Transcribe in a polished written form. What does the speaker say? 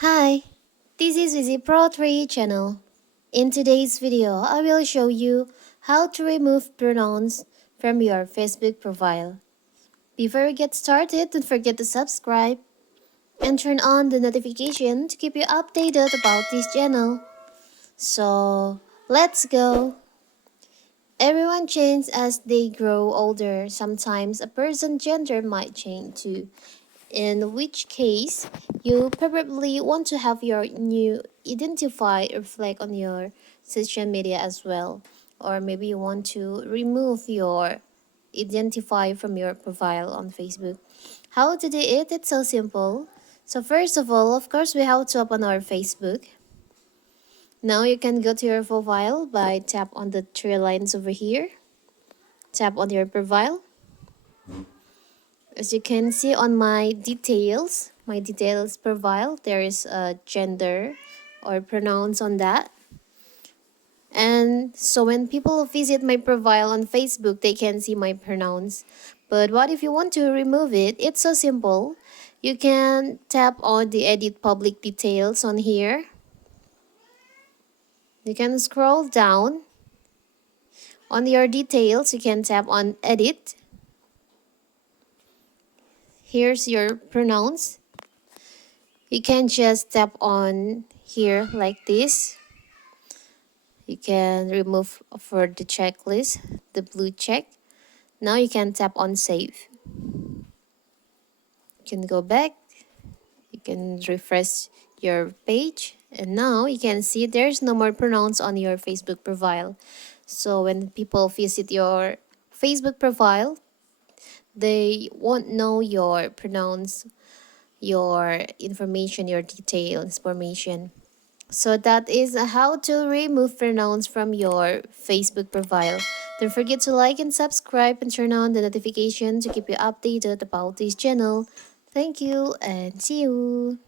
Hi, this is Vizi Pro 3 channel. In today's video, I will show you how to remove pronouns from your Facebook profile. Before we get started, don't forget to subscribe and turn on the notification to keep you updated about this channel. So, let's go! Everyone changes as they grow older. Sometimes a person's gender might change too, in which case you probably want to have your new identifier reflect on your social media as well. Or maybe you want to remove your identifier from your profile on Facebook. How to do it? It's so simple. So first of all, of course, we have to open our Facebook. Now you can go to your profile by tap on the three lines over here. Tap on your profile. As you can see on my details profile, there is a gender or pronouns on that. And so when people visit my profile on Facebook, they can see my pronouns. But what if you want to remove it? It's so simple. You can tap on the edit public details on here. You can scroll down. On your details, you can tap on edit. Here's your pronouns. You can just tap on here like this. You can remove for the checklist, the blue check. Now you can tap on save. You can go back. You can refresh your page. And now you can see there's no more pronouns on your Facebook profile. So when people visit your Facebook profile, they won't know your pronouns, your information, your detailed information. So that is how to remove pronouns from your Facebook profile. Don't forget to like and subscribe and turn on the notification to keep you updated about this channel. Thank you and see you.